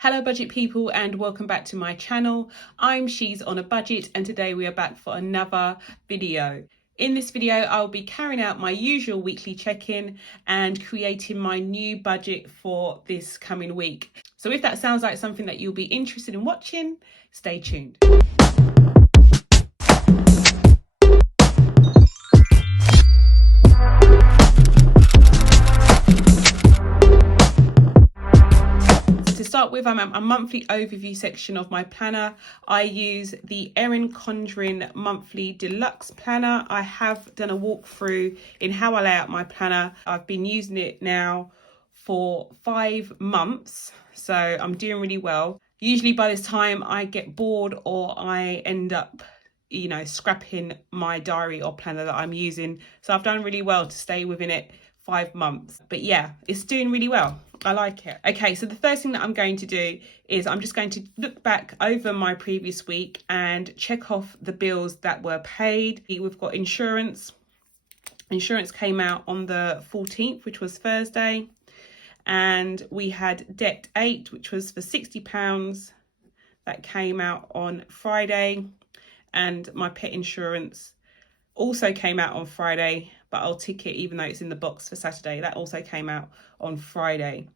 Hello budget people and welcome back to my channel. I'm She's on a Budget and today we are back for another video. In this video I'll be carrying out my usual weekly check-in and creating my new budget for this coming week. So if that sounds like something that you'll be interested in watching, stay tuned. To start with, I'm at a monthly overview section of my planner. I use the Erin Condren monthly deluxe planner. I have done a walkthrough in how I lay out my planner. I've been using it now for 5 months, so I'm doing really well. Usually by this time I get bored or I end up scrapping my diary or planner that I'm using. So I've done really well to stay within it 5 months. But yeah, it's doing really well. I like it. Okay, so the first thing that I'm going to do is I'm just going to look back over my previous week and check off the bills that were paid. We've got insurance. Insurance came out on the 14th, which was Thursday. And we had debt 8, which was for £60. That came out on Friday. And my pet insurance also came out on Friday, but I'll tick it even though it's in the box for Saturday. That also came out on Friday.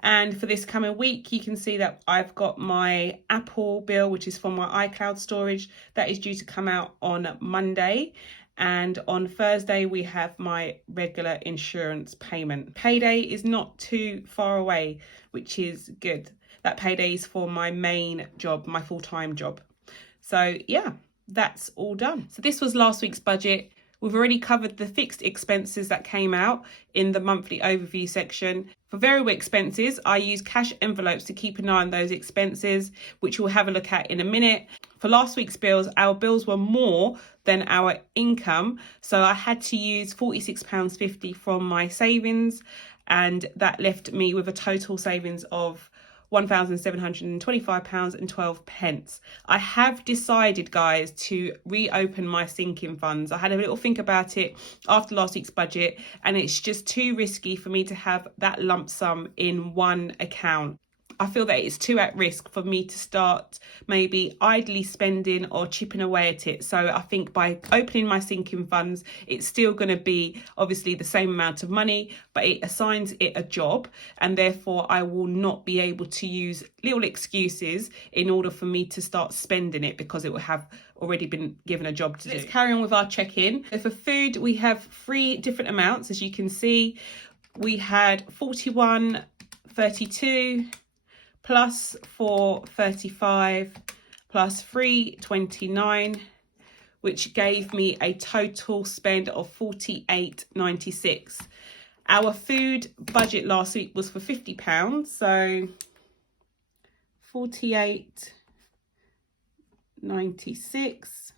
And for this coming week, you can see that I've got my Apple bill, which is for my iCloud storage. That is due to come out on Monday. And on Thursday, we have my regular insurance payment. Payday is not too far away, which is good. That payday is for my main job, my full-time job. So yeah, that's all done. So this was last week's budget. We've already covered the fixed expenses that came out in the monthly overview section. For variable expenses, I use cash envelopes to keep an eye on those expenses, which we'll have a look at in a minute. For last week's bills, our bills were more than our income. So I had to use £46.50 from my savings, and that left me with a total savings of £1,725.12. I have decided, guys, to reopen my sinking funds. I had a little think about it after last week's budget, and it's just too risky for me to have that lump sum in one account. I feel that it's too at risk for me to start maybe idly spending or chipping away at it. So I think by opening my sinking funds, it's still going to be obviously the same amount of money, but it assigns it a job, and therefore I will not be able to use little excuses in order for me to start spending it because it will have already been given a job to do. Let's carry on with our check-in. So for food, we have 3 different amounts. As you can see, we had 41.32 plus 4.35 plus 3.29, which gave me a total spend of 48.96. Our food budget last week was for £50, so 48.96.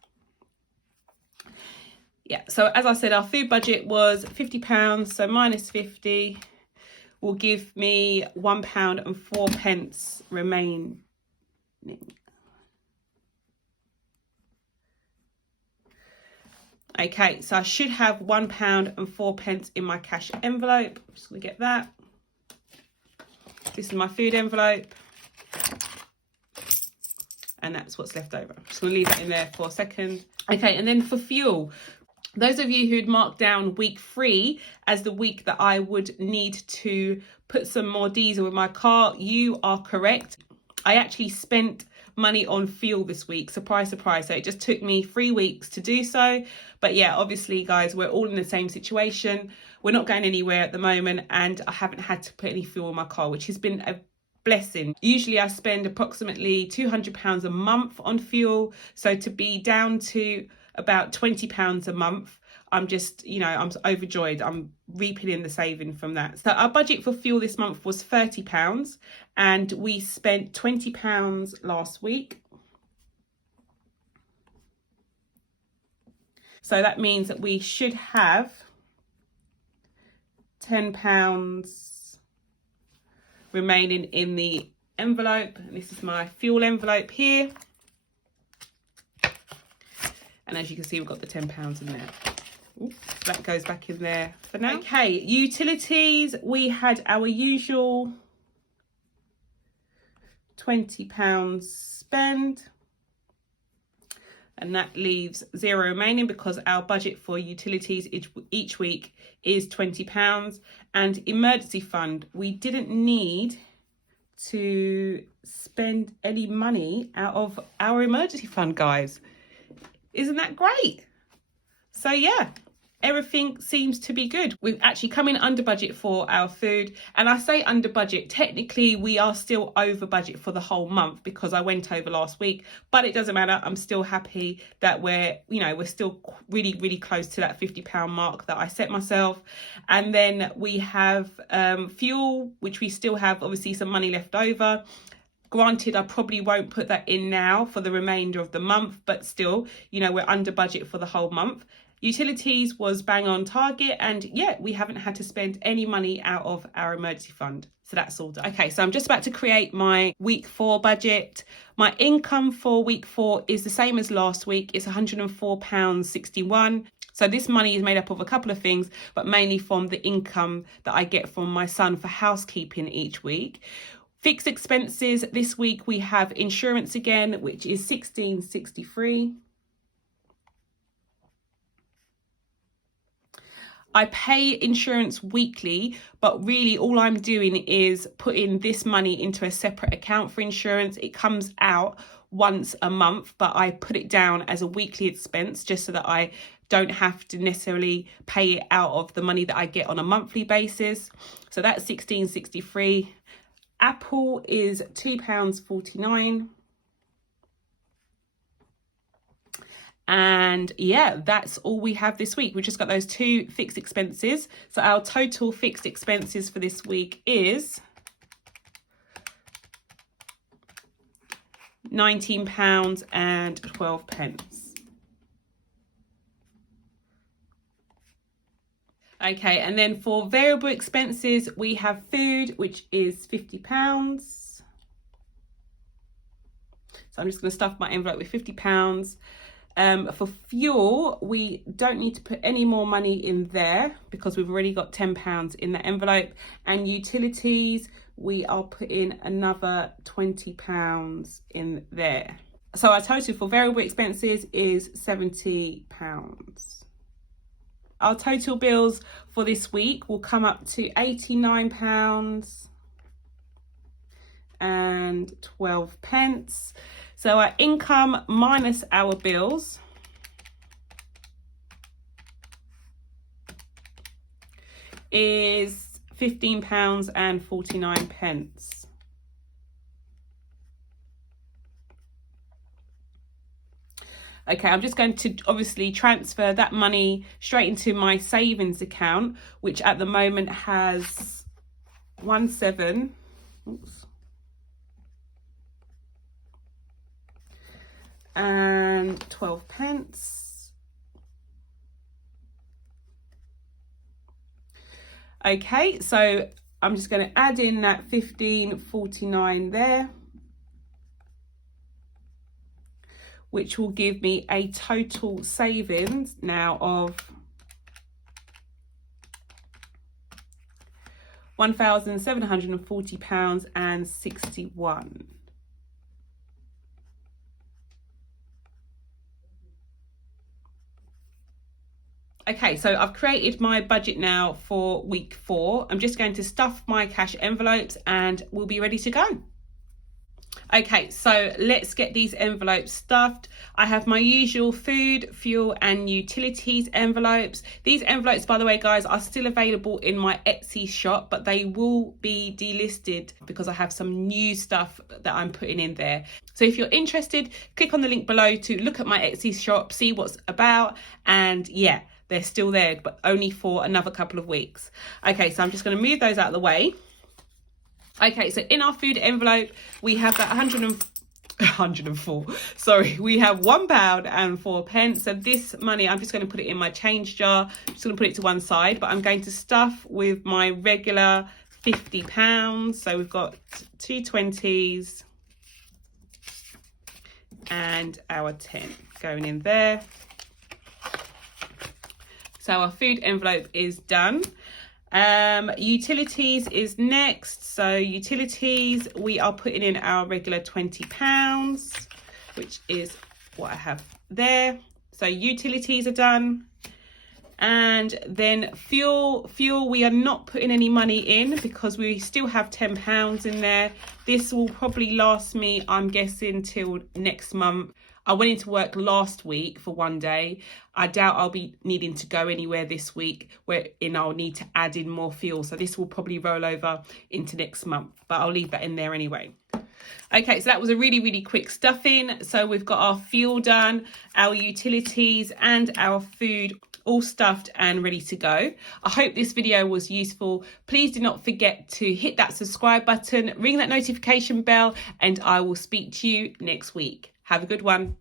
Yeah, so as I said, our food budget was £50, so minus 50 will give me £1.04 remaining. Okay, so I should have £1.04 in my cash envelope. I'm just gonna get that. This is my food envelope. And that's what's left over. I'm just gonna leave that in there for a second. Okay, and then for fuel, those of you who'd marked down week 3 as the week that I would need to put some more diesel in my car, you are correct. I actually spent money on fuel this week, surprise, surprise. So it just took me 3 weeks to do so. But yeah, obviously, guys, we're all in the same situation. We're not going anywhere at the moment, and I haven't had to put any fuel in my car, which has been a blessing. Usually I spend approximately £200 a month on fuel. So to be down to about £20 a month, I'm just, I'm overjoyed. I'm reaping in the saving from that. So our budget for fuel this month was £30, and we spent £20 last week. So that means that we should have £10 remaining in the envelope. And this is my fuel envelope here. And as you can see, we've got the £10 in there. Ooh, that goes back in there for now. Okay, utilities. We had our usual £20 spend. And that leaves 0 remaining because our budget for utilities each week is £20. And emergency fund, we didn't need to spend any money out of our emergency fund, guys. Isn't that great? So yeah, everything seems to be good. We've actually come in under budget for our food. And I say under budget, technically we are still over budget for the whole month because I went over last week, but it doesn't matter. I'm still happy that we're still really, really close to that £50 mark that I set myself. And then we have fuel, which we still have obviously some money left over. Granted, I probably won't put that in now for the remainder of the month, but still, we're under budget for the whole month. Utilities was bang on target, and yeah, we haven't had to spend any money out of our emergency fund. So that's all done. Okay, so I'm just about to create my week 4 budget. My income for week 4 is the same as last week. It's £104.61. So this money is made up of a couple of things, but mainly from the income that I get from my son for housekeeping each week. Fixed expenses this week, we have insurance again, which is £16.63. I pay insurance weekly, but really all I'm doing is putting this money into a separate account for insurance. It comes out once a month, but I put it down as a weekly expense just so that I don't have to necessarily pay it out of the money that I get on a monthly basis. So that's £16.63. Apple is £2.49. And yeah, that's all we have this week. We've just got those 2 fixed expenses. So our total fixed expenses for this week is £19.12. Okay, and then for variable expenses, we have food, which is £50. So I'm just going to stuff my envelope with £50. For fuel, we don't need to put any more money in there because we've already got £10 in the envelope. And utilities, we are putting another £20 in there. So our total for variable expenses is £70. Our total bills for this week will come up to £89.12. So our income minus our bills is £15.49. Okay, I'm just going to obviously transfer that money straight into my savings account, which at the moment has 17 and 12 pence. Okay, so I'm just going to add in that 15.49 there, which will give me a total savings now of £1,740.61. Okay, so I've created my budget now for week 4. I'm just going to stuff my cash envelopes and we'll be ready to go. Okay, so let's get these envelopes stuffed. I have my usual food, fuel and utilities envelopes. These envelopes, by the way, guys, are still available in my Etsy shop, but they will be delisted because I have some new stuff that I'm putting in there. So if you're interested, click on the link below to look at my Etsy shop, see what's about, and yeah, they're still there, but only for another couple of weeks. Okay, so I'm just going to move those out of the way. Okay, so in our food envelope, we have that 104. Sorry, we have £1.04. So this money, I'm just going to put it in my change jar. I'm just going to put it to one side, but I'm going to stuff with my regular £50. So we've got 2 20s and our 10 going in there. So our food envelope is done. Utilities is next. So utilities, we are putting in our regular £20, which is what I have there. So utilities are done. And then fuel, we are not putting any money in because we still have £10 in there. This will probably last me, I'm guessing, till next month. I went into work last week for one day. I doubt I'll be needing to go anywhere this week wherein I'll need to add in more fuel. So this will probably roll over into next month, but I'll leave that in there anyway. Okay, so that was a really, really quick stuffing. So we've got our fuel done, our utilities and our food all stuffed and ready to go. I hope this video was useful. Please do not forget to hit that subscribe button, ring that notification bell, and I will speak to you next week. Have a good one.